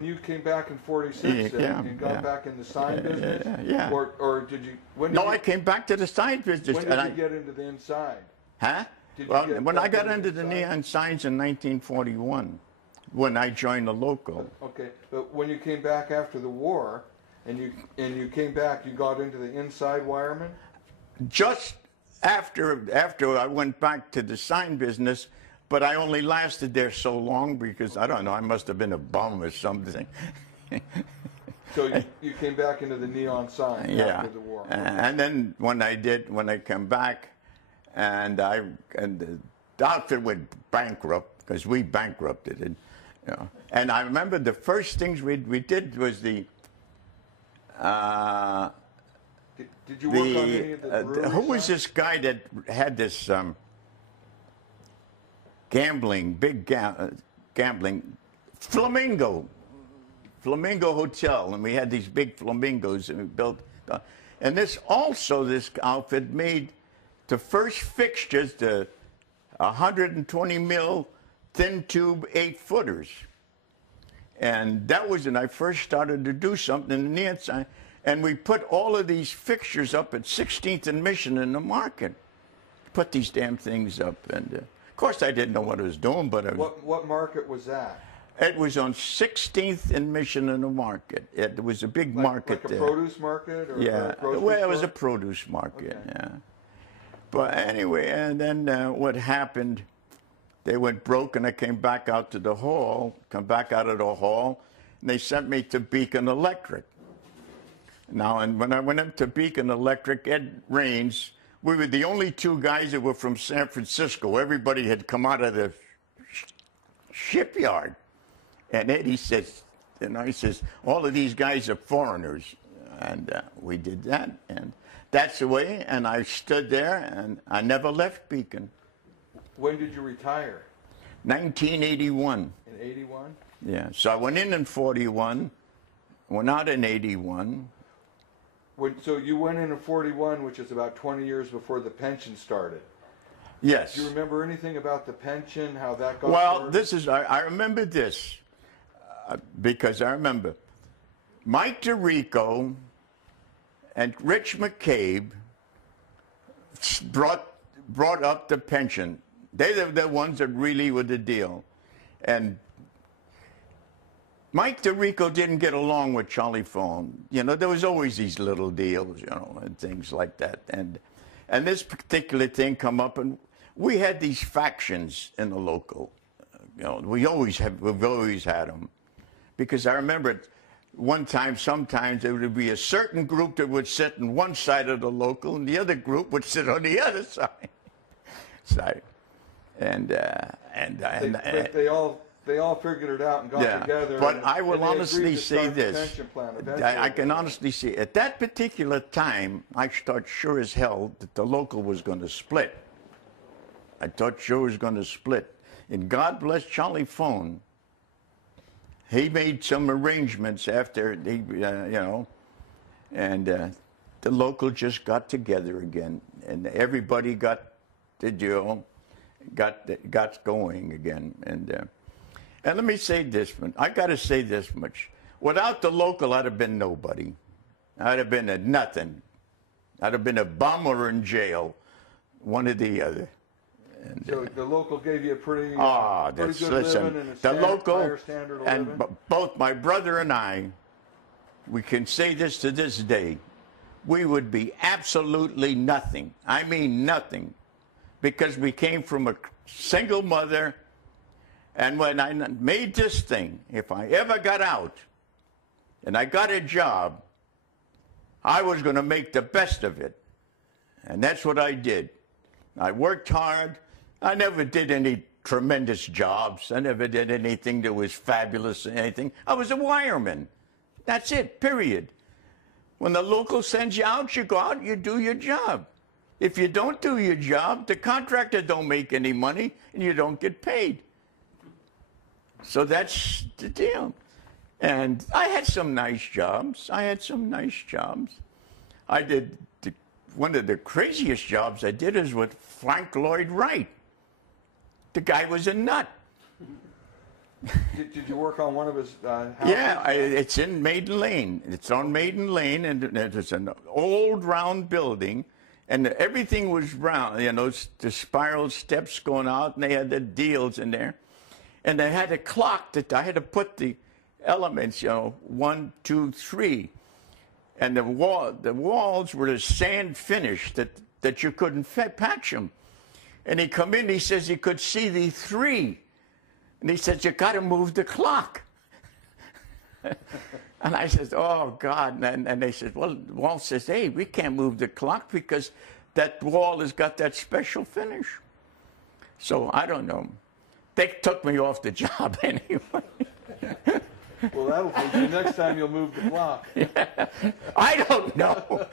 You came back in '46 and got back in the sign business? Yeah. Or did you? I came back to the sign business. When did you get into the inside? Huh? Well, when I got into the neon signs in 1941, when I joined the local. Okay, but when you came back after the war, and you came back, you got into the inside wireman? Just after I went back to the sign business, but I only lasted there so long because, I don't know, I must have been a bum or something. So you came back into the neon sign after the war? And then when I came back, and the outfit went bankrupt, because we bankrupted it. You know. And I remember the first things we did was the... Did you work on any of the Bruni who was signs? this guy that had this gambling, Flamingo Hotel, and we had these big flamingos, and we built, and this outfit made the first fixtures, the 120 mil thin tube 8-footers, and that was when I first started to do something in the neon sign, and we put all of these fixtures up at 16th and Mission in the market, put these damn things up, and of course I didn't know what I was doing, but what market was that? It was on 16th and Mission in the market. It was a big market like a there. produce market? Or yeah, well, it was a produce market, okay. yeah. But anyway, and then what happened, they went broke, and I came back out to the hall, and they sent me to Beacon Electric. Now, and when I went up to Beacon Electric, Ed Raines, we were the only two guys that were from San Francisco. Everybody had come out of the shipyard. And Eddie says, he says, all of these guys are foreigners. And we did that. And that's the way. And I stood there, and I never left Beacon. When did you retire? 1981. In 81? Yeah. So I went in 41, went out in 81. So you went in 41, which is about 20 years before the pension started. Yes. Do you remember anything about the pension, how that got started? I remember this. Because I remember Mike DeRico and Rich McCabe brought up the pension. They're the ones that really were the deal. And Mike DeRico didn't get along with Charlie Phone. You know, there was always these little deals, you know, and things like that. And this particular thing come up, and we had these factions in the local. You know, we've always had them. Because I remember one time, sometimes there would be a certain group that would sit on one side of the local, and the other group would sit on the other side. They all figured it out and got together. But I will honestly say this. I can honestly say, at that particular time, I thought sure as hell that the local was going to split. I thought sure it was going to split. And God bless Charlie Phone. He made some arrangements after, and the local just got together again, and everybody got the deal, got going again. And let me say this, I got to say this much. Without the local, I'd have been nobody. I'd have been a nothing. I'd have been a bum or in jail, one or the other. And, so the local gave you a pretty good living and higher standard of living? Both my brother and I, we can say this to this day, we would be absolutely nothing. I mean nothing. Because we came from a single mother, and when I made this thing, if I ever got out and I got a job, I was going to make the best of it. And that's what I did. I worked hard. I never did any tremendous jobs. I never did anything that was fabulous or anything. I was a wireman. That's it, period. When the local sends you out, you go out, you do your job. If you don't do your job, the contractor don't make any money, and you don't get paid. So that's the deal. And I had some nice jobs. I did, one of the craziest jobs I did is with Frank Lloyd Wright. The guy was a nut. Did you work on one of his houses? Yeah, it's in Maiden Lane. It's on Maiden Lane, and it's an old round building, and everything was round. You know, the spiral steps going out, and they had the deals in there, and they had a clock that I had to put the elements, you know, 1, 2, 3, and the walls were the sand finish that you couldn't patch them. And he come in, he says he could see the 3. And he said, you got to move the clock. And I said, oh, God. And they said, well, Walt says, hey, we can't move the clock because that wall has got that special finish. So I don't know. They took me off the job anyway. Well, that'll teach you next time you'll move the clock. Yeah. I don't know.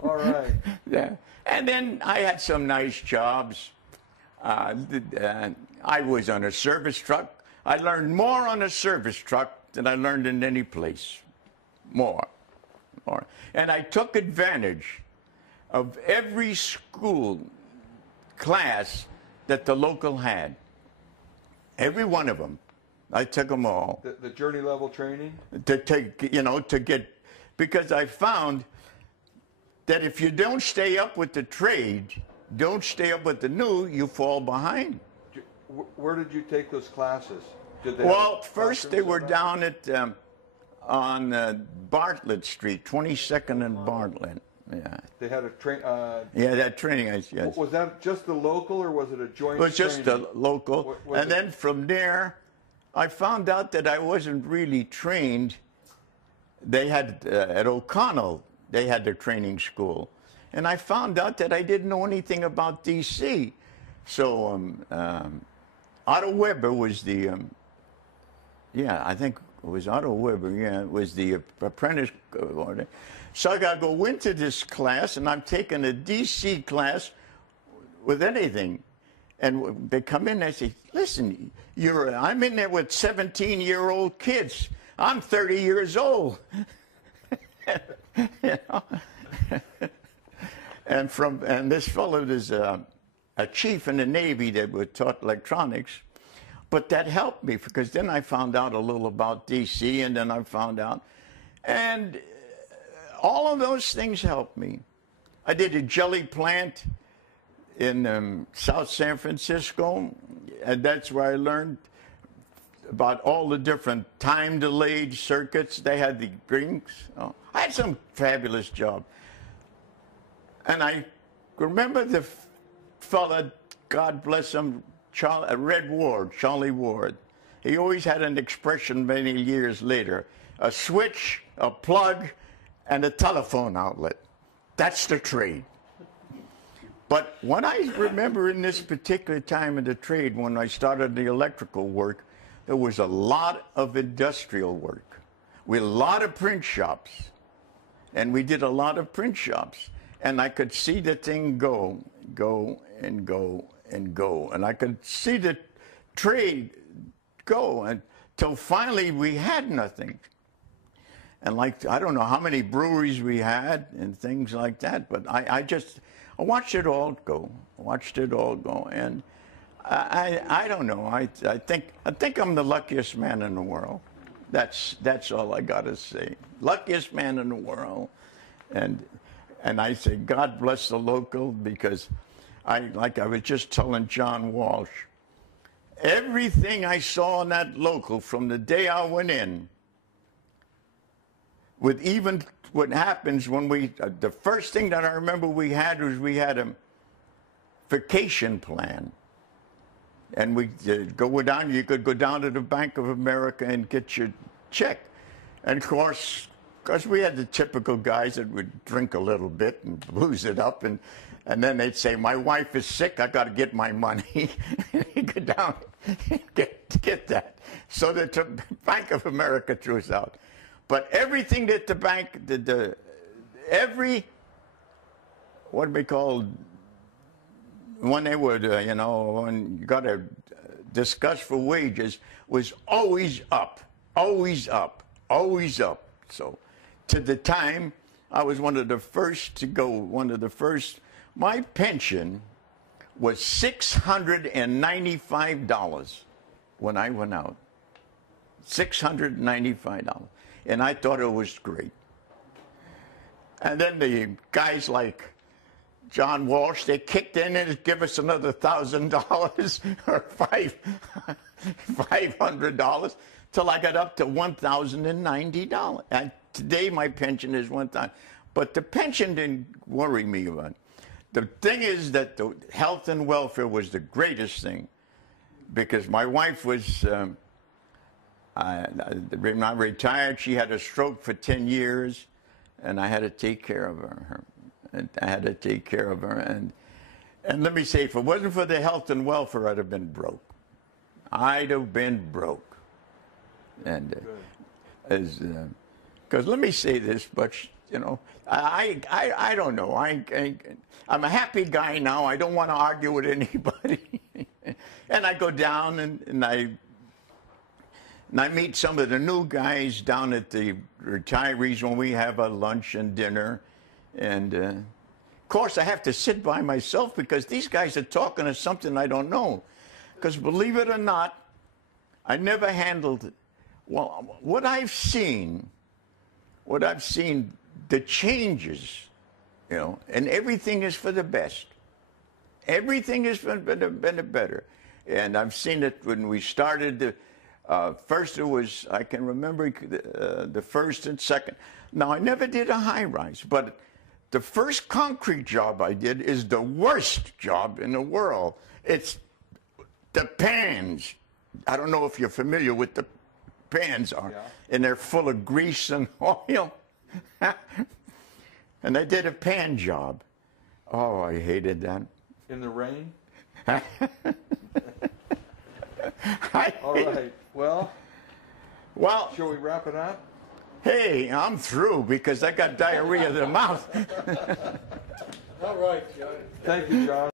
All right. Yeah. And then I had some nice jobs. I was on a service truck. I learned more on a service truck than I learned in any place. More. And I took advantage of every school class that the local had. Every one of them. I took them all. The journey level training? To take, you know, to get, because I found that if you don't stay up with the trade, don't stay up with the new, you fall behind. Where did you take those classes? Well, first they were down at on Bartlett Street, 22nd and Bartlett. Yeah. They had a train. Yeah, that training. Yes. Was that just the local, or was it a joint? It was just the training? local, and then from there, I found out that I wasn't really trained. They had at O'Connell, they had their training school, and I found out that I didn't know anything about D.C. So Otto Weber was the, yeah, I think it was Otto Weber, yeah, it was the apprentice. So I got to go into this class, and I'm taking a D.C. class with anything. And they come in and they say, listen, I'm in there with 17-year-old kids. I'm 30 years old. You know? and this fellow is a chief in the Navy that was taught electronics. But that helped me, because then I found out a little about D.C., and then I found out. And all of those things helped me. I did a jelly plant in South San Francisco, and that's where I learned about all the different time-delayed circuits. They had the drinks. Oh, I had some fabulous job. And I remember the fella, God bless him, Charlie Ward. He always had an expression many years later: a switch, a plug, and a telephone outlet. That's the trade. But what I remember in this particular time of the trade, when I started the electrical work, there was a lot of industrial work with a lot of print shops. And we did a lot of print shops. And I could see the thing go, and go, and go. And I could see the trade go until finally we had nothing. And like, I don't know how many breweries we had and things like that, but I watched it all go. And I don't know. I think I'm the luckiest man in the world. That's all I gotta say. Luckiest man in the world. And I say, God bless the local, because like I was just telling John Walsh, everything I saw in that local from the day I went in, with even what happens when the first thing that I remember we had a vacation plan. And we go down, you could go down to the Bank of America and get your check. And of course, because we had the typical guys that would drink a little bit and lose it up, and then they'd say, my wife is sick, I got to get my money. And you go down and get that. So the Bank of America threw us out. But everything that the bank, what we call, when they would, when you got to discuss for wages, was always up, always up, always up. So to the time, I was one of the first to go, my pension was $695. when I went out. $695. And I thought it was great. And then the guys like John Walsh, they kicked in and give us another $1,000 or $500 till I got up to $1,090. And today my pension is $1,000. But the pension didn't worry me about. The thing is that the health and welfare was the greatest thing, because my wife was, when I retired, she had a stroke for 10 years, and I had to take care of her. And let me say, if it wasn't for the health and welfare, I'd have been broke. I'd have been broke. And because let me say this, but you know, I don't know. I'm a happy guy now. I don't want to argue with anybody. And I go down and I meet some of the new guys down at the retirees when we have a lunch and dinner. And of course, I have to sit by myself because these guys are talking to something I don't know. Because believe it or not, I never handled it. Well, what I've seen, the changes, you know, and everything is for the best. Everything is for the better. And I've seen it when we started. First, it was, I can remember the first and second. Now, I never did a high rise, but the first concrete job I did is the worst job in the world. It's the pans. I don't know if you're familiar with the pans are, yeah. And they're full of grease and oil. And I did a pan job. Oh, I hated that. In the rain? All right. Well, shall we wrap it up? Hey, I'm through because I got diarrhea of the mouth. All right, John. Thank you, John.